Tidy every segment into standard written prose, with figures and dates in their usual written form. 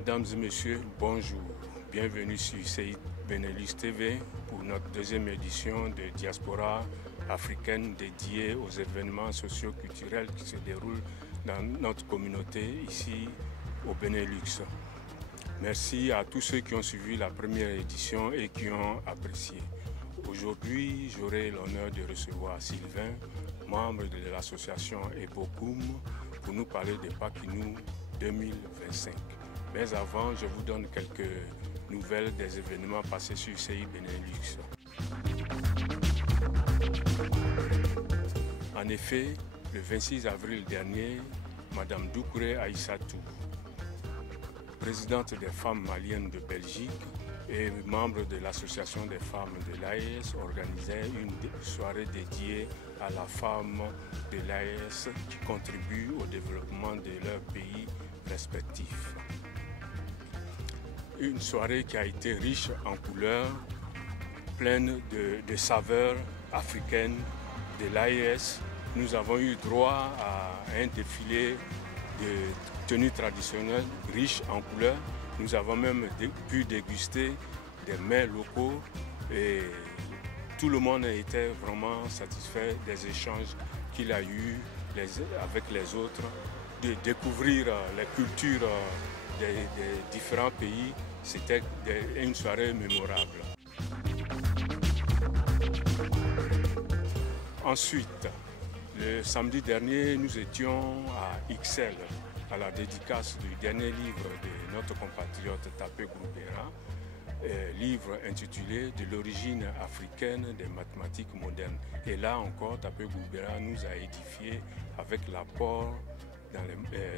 Mesdames et messieurs, bonjour. Bienvenue sur CI Benelux TV pour notre deuxième édition de Diaspora africaine dédiée aux événements socio-culturels qui se déroulent dans notre communauté ici au Benelux. Merci à tous ceux qui ont suivi la première édition et qui ont apprécié. Aujourd'hui, j'aurai l'honneur de recevoir Sylvain, membre de l'association Ebokoum, pour nous parler de Pakinou 2025. Mais avant, je vous donne quelques nouvelles des événements passés sur CI Benelux. En effet, le 26 avril dernier, Madame Doucouré Aïssatou, présidente des femmes maliennes de Belgique et membre de l'association des femmes de l'AES, organisait une soirée dédiée à la femme de l'AES qui contribue au développement de leur pays respectifs. Une soirée qui a été riche en couleurs, pleine de saveurs africaines de l'AES. Nous avons eu droit à un défilé de tenues traditionnelles riches en couleurs. Nous avons même pu déguster des mets locaux et tout le monde était vraiment satisfait des échanges qu'il a eus avec les autres, de découvrir les cultures des différents pays. C'était une soirée mémorable. Ensuite, le samedi dernier, nous étions à XL, à la dédicace du dernier livre de notre compatriote Tapé Groupeira, livre intitulé « De l'origine africaine des mathématiques modernes ». Et là encore, Tapé Groupeira nous a édifié avec l'apport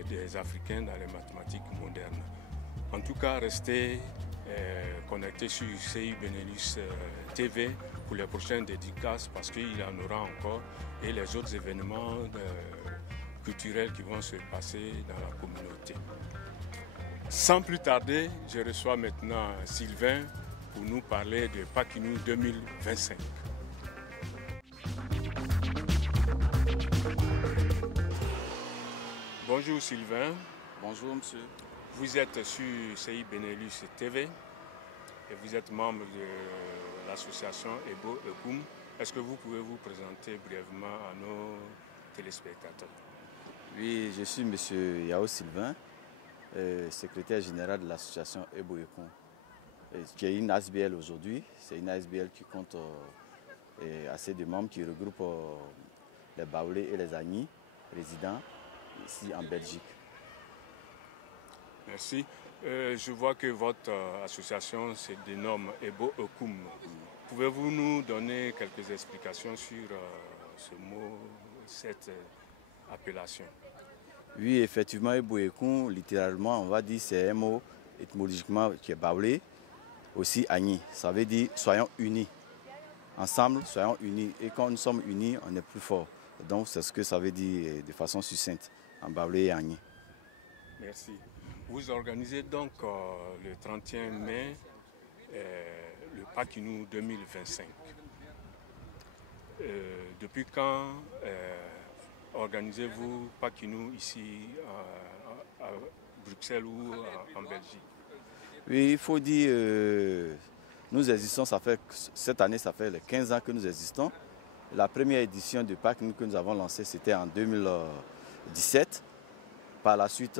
des Africains dans les mathématiques modernes. En tout cas, restez connectés sur CI Benelux TV pour les prochaines dédicaces parce qu'il y en aura encore et les autres événements culturels qui vont se passer dans la communauté. Sans plus tarder, je reçois maintenant Sylvain pour nous parler de Pakinou 2025. Bonjour Sylvain. Bonjour monsieur. Vous êtes sur CI Benelux TV et vous êtes membre de l'association Ebokoum. Est-ce que vous pouvez vous présenter brièvement à nos téléspectateurs? Oui, je suis monsieur Yao Sylvain, secrétaire général de l'association Ebokoum, qui est une ASBL aujourd'hui. C'est une ASBL qui compte assez de membres qui regroupent les Baoulés et les Agnis résidents ici en Belgique. Merci. Je vois que votre association se dénomme Ebokoum. Pouvez-vous nous donner quelques explications sur ce mot, cette appellation? Oui, effectivement, Ebokoum, littéralement, on va dire c'est un mot étymologiquement qui est baoulé, aussi Agni. Ça veut dire soyons unis. Ensemble, soyons unis. Et quand nous sommes unis, on est plus fort. Donc c'est ce que ça veut dire de façon succincte, en baoulé et Agni. Merci. Vous organisez donc le 31 mai le Pakinou 2025. Depuis quand organisez-vous Pakinou ici à Bruxelles ou en Belgique? Oui, il faut dire, nous existons, cette année, ça fait les 15 ans que nous existons. La première édition de Pakinou que nous avons lancée, c'était en 2017. Par la suite,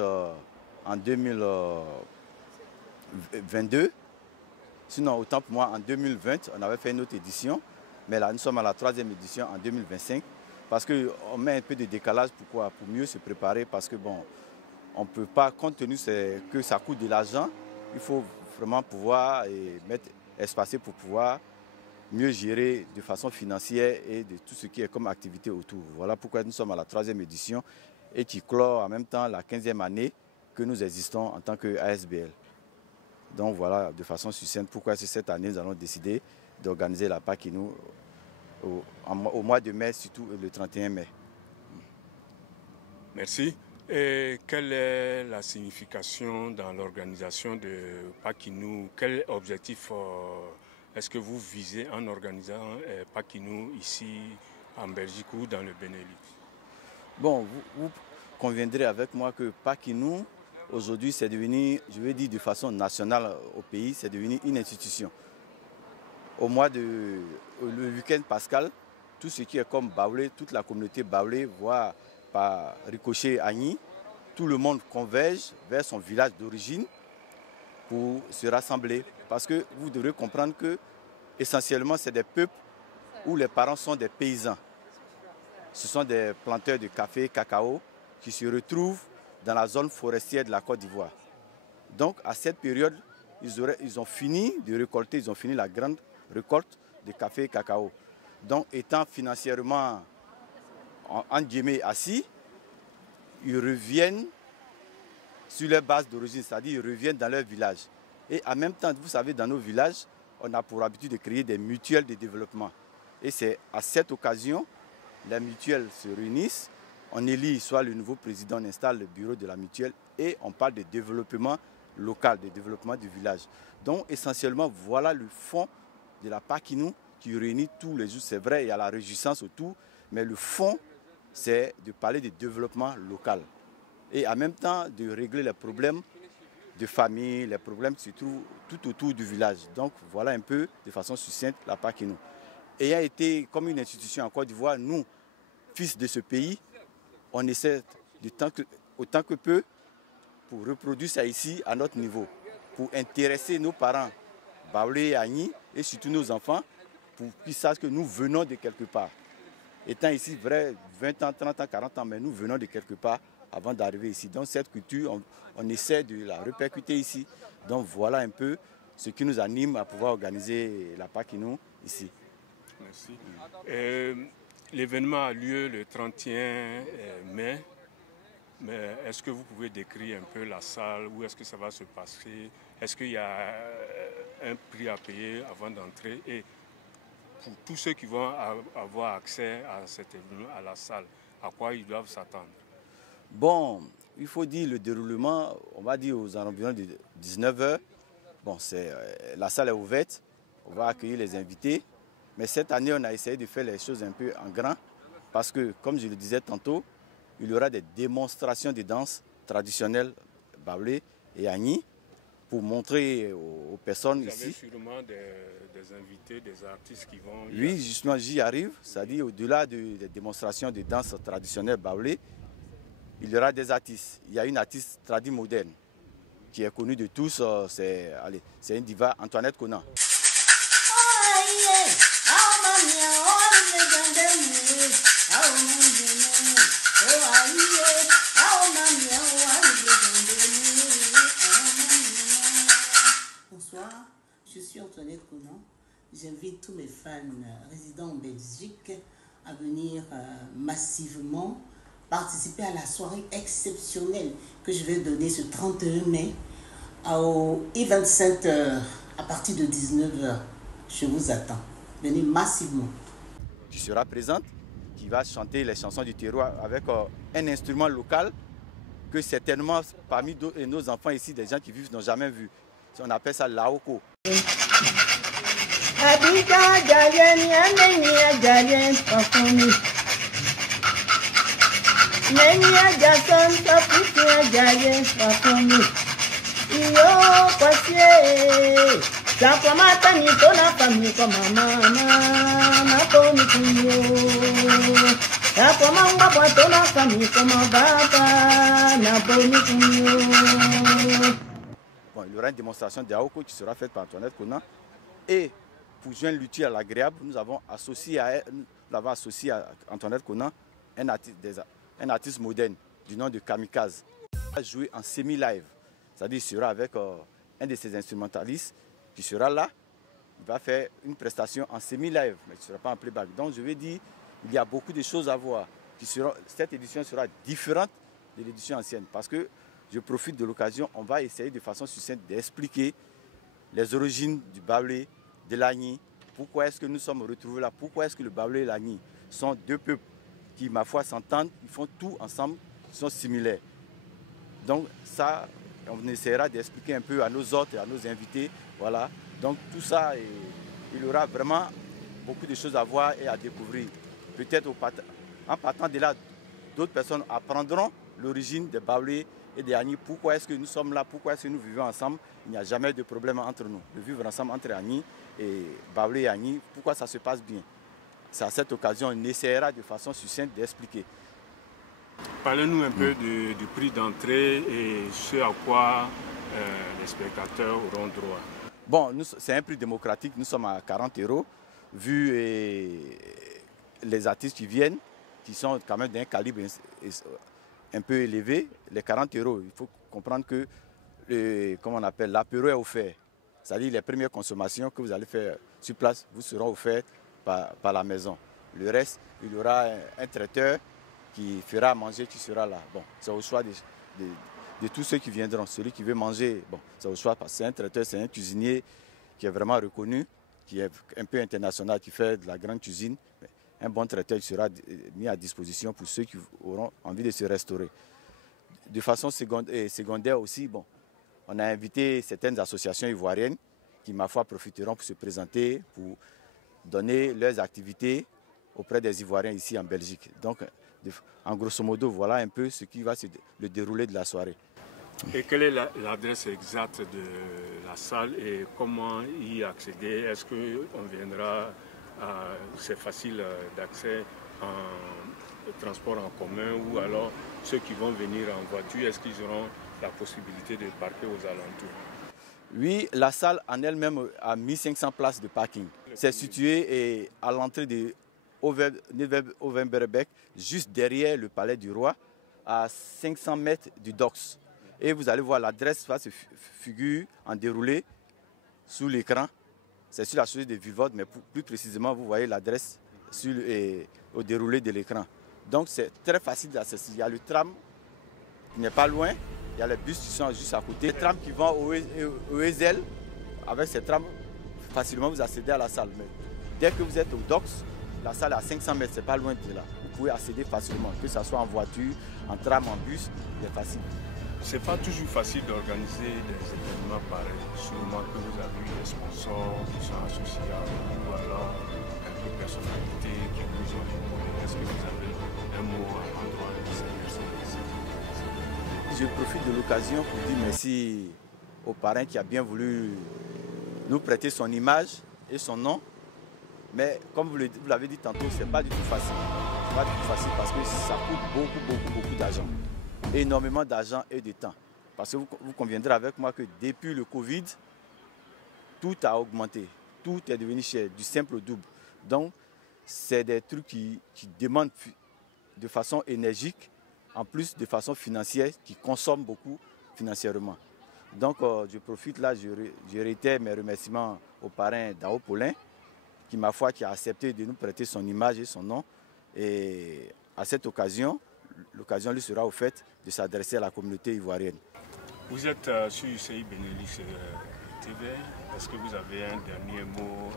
en 2022, sinon autant pour moi en 2020, on avait fait une autre édition, mais là nous sommes à la 3e édition en 2025 parce qu'on met un peu de décalage. Pourquoi? Pour mieux se préparer parce que bon, on ne peut pas, compte tenu que ça coûte de l'argent, il faut vraiment pouvoir espacer pour pouvoir mieux gérer de façon financière et de tout ce qui est comme activité autour. Voilà pourquoi nous sommes à la 3e édition et qui clôt en même temps la 15e année que nous existons en tant qu'ASBL. Donc voilà, de façon succincte, pourquoi cette année nous allons décider d'organiser la Pakinou au mois de mai, surtout le 31 mai. Merci. Et quelle est la signification dans l'organisation de Pakinou? Quel objectif est-ce que vous visez en organisant Pakinou ici en Belgique ou dans le Benelux? Bon, vous conviendrez avec moi que Pakinou aujourd'hui, c'est devenu, je vais dire de façon nationale au pays, c'est devenu une institution. Au mois de le week-end pascal, tout ce qui est comme Baoulé, toute la communauté Baoulé, voit par ricochet Agni, tout le monde converge vers son village d'origine pour se rassembler. Parce que vous devrez comprendre que essentiellement, c'est des peuples où les parents sont des paysans. Ce sont des planteurs de café, cacao, qui se retrouvent dans la zone forestière de la Côte d'Ivoire. Donc, à cette période, ils ont fini de récolter, ils ont fini la grande récolte de café et cacao. Donc, étant financièrement en guillemets assis, ils reviennent sur leur base d'origine, c'est-à-dire ils reviennent dans leur village. Et en même temps, vous savez, dans nos villages, on a pour habitude de créer des mutuelles de développement. Et c'est à cette occasion, les mutuelles se réunissent, on élit soit le nouveau président, on installe le bureau de la mutuelle et on parle de développement local, de développement du village. Donc essentiellement, voilà le fond de la Pakinou qui réunit tous les jours. C'est vrai, il y a la réjouissance autour, mais le fond, c'est de parler de développement local. Et en même temps, de régler les problèmes de famille, les problèmes qui se trouvent tout autour du village. Donc voilà un peu, de façon succincte, la Pakinou. Ayant été comme une institution en Côte d'Ivoire, nous, fils de ce pays, on essaie autant que peu pour reproduire ça ici à notre niveau, pour intéresser nos parents, Baoulé et Agni, et surtout nos enfants, pour qu'ils sachent que nous venons de quelque part. Étant ici, vrai, 20 ans, 30 ans, 40 ans, mais nous venons de quelque part avant d'arriver ici. Donc cette culture, on essaie de la répercuter ici. Donc voilà un peu ce qui nous anime à pouvoir organiser la Pakinou ici. Merci. L'événement a lieu le 31 mai. Mais est-ce que vous pouvez décrire un peu la salle, où est-ce que ça va se passer? Est-ce qu'il y a un prix à payer avant d'entrer? Et pour tous ceux qui vont avoir accès à cet événement, à la salle, à quoi ils doivent s'attendre? Bon, il faut dire le déroulement, on va dire aux environs de 19h. Bon, la salle est ouverte, on va accueillir les invités. Mais cette année, on a essayé de faire les choses un peu en grand parce que, comme je le disais tantôt, il y aura des démonstrations de danse traditionnelles Baoulé et Agni pour montrer aux personnes ici. Vous avez sûrement des invités, des artistes qui vont... Oui, justement, j'y arrive. C'est-à-dire, au-delà des démonstrations de danse traditionnelle Baoulé, il y aura des artistes. Il y a une artiste tradie moderne qui est connue de tous, c'est une diva, Antoinette Conan. Bonsoir, je suis Antoinette Conan. J'invite tous mes fans résidents en Belgique à venir massivement participer à la soirée exceptionnelle que je vais donner ce 31 mai au Event Center à partir de 19h. Je vous attends. Venez massivement. Qui sera présente, qui va chanter les chansons du terroir avec un instrument local que certainement parmi nos enfants ici, des gens qui vivent n'ont jamais vu. On appelle ça l'Aoko. Bon, il y aura une démonstration de Aoko qui sera faite par Antoinette Conan. Et pour joindre l'utile à l'agréable, nous avons associé à Antoinette Conan un artiste moderne du nom de Kamikaze. Il va jouer en semi-live, c'est-à-dire qu'il sera avec un de ses instrumentalistes qui sera là. Il va faire une prestation en semi-live, mais qui ne sera pas en playback. Donc je vais dire, il y a beaucoup de choses à voir. Cette édition sera différente de l'édition ancienne parce que je profite de l'occasion, on va essayer de façon succincte d'expliquer les origines du Baoulé, de l'Agni, pourquoi est-ce que nous sommes retrouvés là, pourquoi est-ce que le Baoulé et l'Agni sont deux peuples qui, ma foi, s'entendent, ils font tout ensemble, ils sont similaires. Donc ça, on essaiera d'expliquer un peu à nos hôtes et à nos invités, voilà. Donc tout ça, il y aura vraiment beaucoup de choses à voir et à découvrir. Peut-être en partant de là, d'autres personnes apprendront l'origine des Baoulés et des Agni. Pourquoi est-ce que nous sommes là? Pourquoi est-ce que nous vivons ensemble? Il n'y a jamais de problème entre nous. De vivre ensemble entre Agni et Baoulé et Agni, pourquoi ça se passe bien? C'est à cette occasion qu'on essaiera de façon succincte d'expliquer. Parlez-nous un peu du prix d'entrée et ce à quoi les spectateurs auront droit. Bon, c'est un prix démocratique, nous sommes à 40 €, vu les artistes qui viennent, qui sont quand même d'un calibre un peu élevé. Les 40 €, il faut comprendre que l'apéro est offert. C'est-à-dire les premières consommations que vous allez faire sur place vous seront offertes par la maison. Le reste, il y aura un traiteur qui fera manger, qui sera là. Bon, c'est au choix de tous ceux qui viendront. Celui qui veut manger, bon, c'est au choix parce que c'est un traiteur, c'est un cuisinier qui est vraiment reconnu, qui est un peu international, qui fait de la grande cuisine. Un bon traiteur sera mis à disposition pour ceux qui auront envie de se restaurer. De façon secondaire aussi, bon, on a invité certaines associations ivoiriennes qui, ma foi, profiteront pour se présenter, pour donner leurs activités auprès des Ivoiriens ici en Belgique. Donc, en grosso modo, voilà un peu ce qui va se dérouler de la soirée. Et quelle est l'adresse exacte de la salle et comment y accéder? Est-ce qu'on viendra, c'est facile d'accès en transport en commun ou alors ceux qui vont venir en voiture, est-ce qu'ils auront la possibilité de parquer aux alentours? Oui, la salle en elle-même a 1500 places de parking. C'est situé à l'entrée de Overberbeck, juste derrière le palais du roi, à 500 mètres du docks. Et vous allez voir l'adresse, ça se figure en déroulé sous l'écran. C'est sur la chaussée de Vilvoorde, mais plus précisément, vous voyez l'adresse au déroulé de l'écran. Donc c'est très facile d'accès. Il y a le tram qui n'est pas loin, il y a les bus qui sont juste à côté. Les trams qui vont au Ezel, avec ces trams, facilement vous accédez à la salle. Mais dès que vous êtes au docks, la salle est à 500 mètres, c'est pas loin de là. Vous pouvez accéder facilement, que ce soit en voiture, en tram, en bus, c'est facile. C'est pas toujours facile d'organiser des événements pareils. Sûrement que vous avez eu des sponsors qui sont associés à vous ou alors quelques personnalités qui vous ont épaulé. Est-ce que vous avez un mot à l'endroit de ces personnes? Je profite de l'occasion pour dire merci au parrain qui a bien voulu nous prêter son image et son nom. Mais comme vous l'avez dit tantôt, ce n'est pas du tout facile. C'est pas du tout facile parce que ça coûte beaucoup d'argent. Énormément d'argent et de temps. Parce que vous conviendrez avec moi que depuis le Covid, tout a augmenté. Tout est devenu cher, du simple au double. Donc, c'est des trucs qui demandent de façon énergique, en plus de façon financière, qui consomment beaucoup financièrement. Donc, je profite là, je réitère mes remerciements au parrain Dao Paulin, qui, ma foi, qui a accepté de nous prêter son image et son nom. Et à cette occasion, l'occasion lui sera offerte de s'adresser à la communauté ivoirienne. Vous êtes sur UCI Benelux TV. Est-ce que vous avez un dernier mot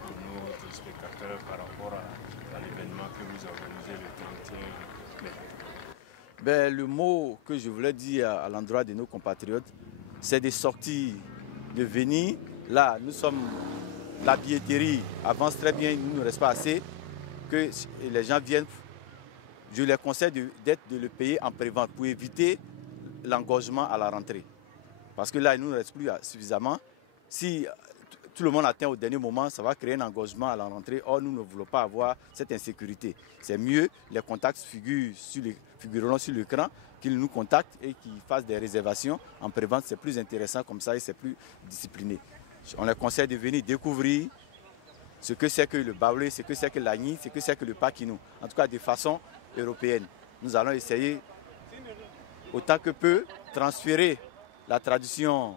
pour nos téléspectateurs par rapport à l'événement que vous organisez le 31 mai? Ben, le mot que je voulais dire à l'endroit de nos compatriotes, c'est de sortir, de venir. Là, nous sommes, la billetterie avance très bien, il ne nous reste pas assez, que les gens viennent. Je les conseille de le payer en prévente pour éviter l'engorgement à la rentrée. Parce que là, il ne nous reste plus suffisamment. Si tout le monde atteint au dernier moment, ça va créer un engorgement à la rentrée. Or, nous ne voulons pas avoir cette insécurité. C'est mieux, les contacts figureront sur l'écran, qu'ils nous contactent et qu'ils fassent des réservations en prévente. C'est plus intéressant comme ça et c'est plus discipliné. On les conseille de venir découvrir ce que c'est que le Baoulé, ce que c'est que l'Agni, ce que c'est que le Pakinou. En tout cas, de façon européenne. Nous allons essayer, autant que peu, transférer la tradition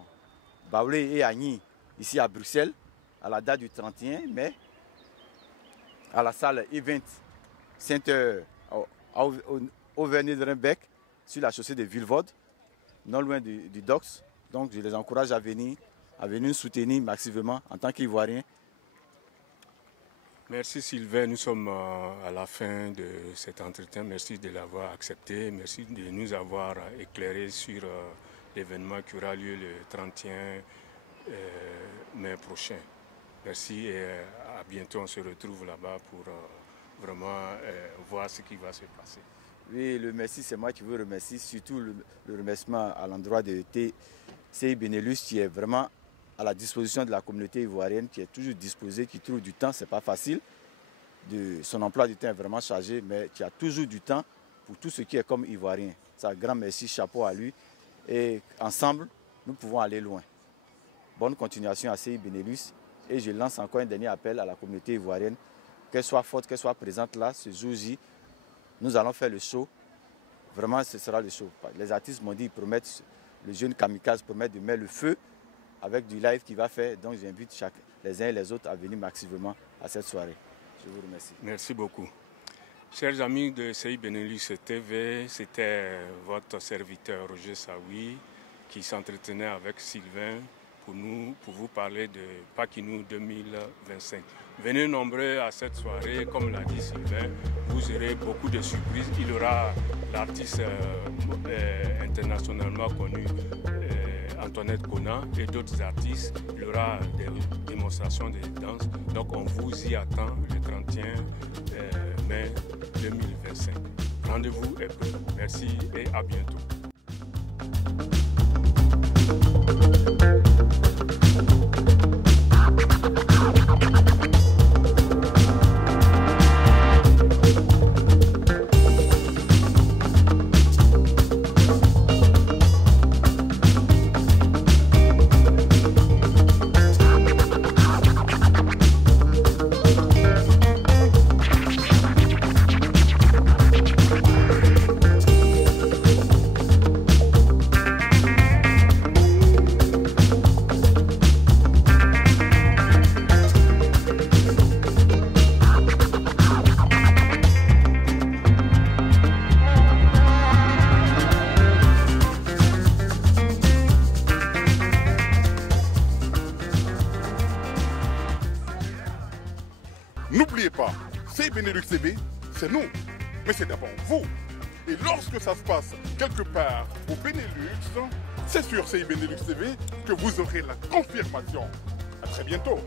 Baoulé et Agni ici à Bruxelles, à la date du 31 mai, à la salle Event Center au Vernier-Rembeck, sur la chaussée de Vilvoorde, non loin du docks. Donc je les encourage à venir nous soutenir massivement en tant qu'Ivoiriens. Merci Sylvain, nous sommes à la fin de cet entretien. Merci de l'avoir accepté. Merci de nous avoir éclairé sur l'événement qui aura lieu le 31 mai prochain. Merci et à bientôt. On se retrouve là-bas pour vraiment voir ce qui va se passer. Oui, le merci, c'est moi qui vous remercie. Surtout le remerciement à l'endroit de TCI Benelux qui est vraiment à la disposition de la communauté ivoirienne, qui est toujours disposée, qui trouve du temps. Ce n'est pas facile. Son emploi du temps est vraiment chargé, mais qui a toujours du temps pour tout ce qui est comme ivoirien. C'est un grand merci, chapeau à lui. Et ensemble, nous pouvons aller loin. Bonne continuation à CI Benelux. Et je lance encore un dernier appel à la communauté ivoirienne, qu'elle soit forte, qu'elle soit présente là, ce jour-ci. Nous allons faire le show. Vraiment, ce sera le show. Les artistes m'ont dit, ils promettent, le jeune Kamikaze promet de mettre le feu avec du live qu'il va faire. Donc j'invite les uns et les autres à venir massivement à cette soirée. Je vous remercie. Merci beaucoup. Chers amis de CI Benelux TV, c'était votre serviteur Roger Saoui qui s'entretenait avec Sylvain pour vous parler de Pakinou 2025. Venez nombreux à cette soirée, comme l'a dit Sylvain, vous aurez beaucoup de surprises. Il y aura l'artiste internationalement connu Antoinette Conan et d'autres artistes. Il y aura des démonstrations de danse. Donc on vous y attend le 31 mai 2025. Rendez-vous est pris. Merci et à bientôt. N'oubliez pas, CI Benelux TV, c'est nous, mais c'est d'abord vous. Et lorsque ça se passe quelque part au Benelux, c'est sur CI Benelux TV que vous aurez la confirmation. À très bientôt.